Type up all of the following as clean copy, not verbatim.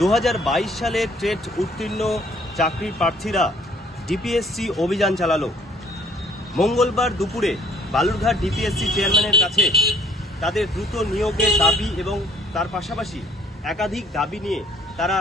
2022 সালে টেট উত্তীর্ণ চাকরির প্রার্থীরা ডিপিএসসি অভিযান চালালো। মঙ্গলবার দুপুরে বালুরঘাট ডিপিএসসি চেয়ারম্যানের কাছে তাদের দ্রুত নিয়োগের দাবি এবং তার পাশাপাশি একাধিক দাবি নিয়ে তারা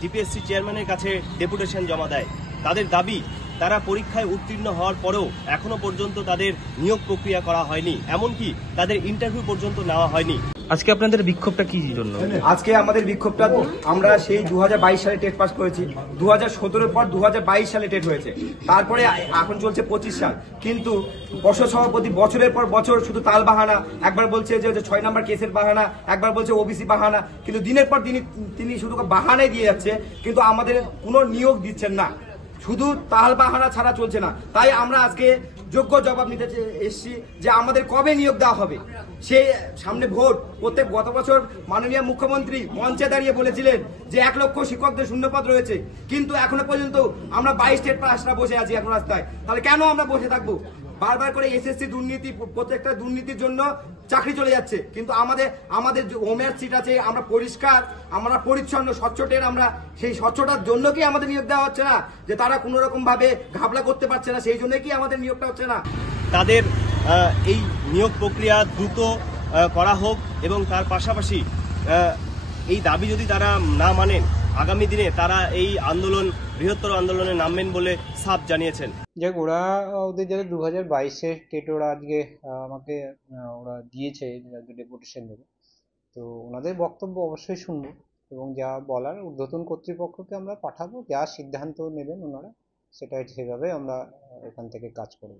ডিপিএসসি চেয়ারম্যানের কাছে ডেপুটেশন জমা দেয়। তাদের দাবি, তারা পরীক্ষায় উত্তীর্ণ হওয়ার পরেও এখনো পর্যন্ত তাদের নিয়োগ প্রক্রিয়া করা হয়নি, এমনকি তাদের ইন্টারভিউ পর্যন্ত নেওয়া হয়নি। আজকে আপনাদের বিক্ষোভটা কি জন্য? আজকে আমাদের বিক্ষোভটা, আমরা সেই 2022 সালে টেট পাস করেছি, 2017 পর 2022 সালে টেট হয়েছে, তারপরে এখন চলছে 25 সাল। কিন্তু পর্ষদ সভাপতি বছরের পর বছর শুধু তাল বাহানা, একবার বলছে যে 6 নম্বর কেসের বাহানা, একবার বলছে ওবিসি বাহানা, কিন্তু দিনের পর দিন তিনি শুধু বাহানাই দিয়ে যাচ্ছে, কিন্তু আমাদের কোনো নিয়োগ দিচ্ছেন না। শুধু তাল বাহানা ছাড়া চলছে না। তাই আমরা আজকে যোগ্য জবাব নিতে এসেছি যে আমাদের কবে নিয়োগ দেওয়া হবে। সে সামনে ভোট, গত বছর মাননীয় মুখ্যমন্ত্রী মঞ্চে দাঁড়িয়ে বলেছিলেন যে 1 লক্ষ শিক্ষকদের শূন্যপদ রয়েছে, কিন্তু এখনো পর্যন্ত আমরা 22 স্টেট পাসরা বসে আছি এখন রাস্তায়। তাহলে কেন আমরা বসে থাকবো? বারবার করে এসএসসি দুর্নীতি, প্রত্যেকটা দুর্নীতির জন্য চাকরি চলে যাচ্ছে, কিন্তু আমাদের হোমের সিট আছে, আমরা পরিষ্কার, আমরা পরিচ্ছন্ন, স্বচ্ছটের, আমরা সেই স্বচ্ছতার জন্য কি আমাদের নিয়োগ দেওয়া হচ্ছে না? যে তারা কোনো রকম ভাবে ঘাবলা করতে পারছে না, সেই জন্যই কি আমাদের নিয়োগটা হচ্ছে না? তাদের এই নিয়োগ প্রক্রিয়া দ্রুত করা হোক এবং তার পাশাপাশি এই দাবি যদি তারা না মানেন, আগামী দিনে তারা এই আন্দোলন, বৃহত্তর আন্দোলনে নামবেন বলে সাফ জানিয়েছেন। যাক, ওদের যারা 2022-এর টেট ওরা আজকে আমাকে ওরা দিয়েছে, ডেপুটেশন দেবে, তো ওনাদের বক্তব্য অবশ্যই শুনবো এবং যা বলার ঊর্ধ্বতন কর্তৃপক্ষকে আমরা পাঠাবো, যা সিদ্ধান্ত নেবেন ওনারা সেভাবে আমরা এখান থেকে কাজ করব।